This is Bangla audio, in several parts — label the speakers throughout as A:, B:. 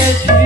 A: Thank you.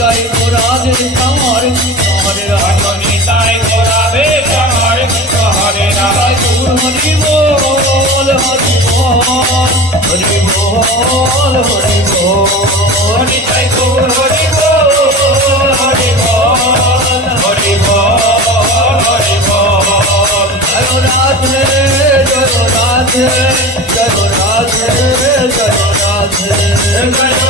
A: তাই রাধে কামার কামার রাধা
B: নিতাই গোরাধে কামার হরে রাধা
A: হরি বল হরি বল হরি বল হরি বল।
B: নিতাই গৌর হরি বল হরি বল হরি বল হরি বল।
A: জয় রাধে জয় রাধে জয় রাধে জয় রাধে।
B: জয়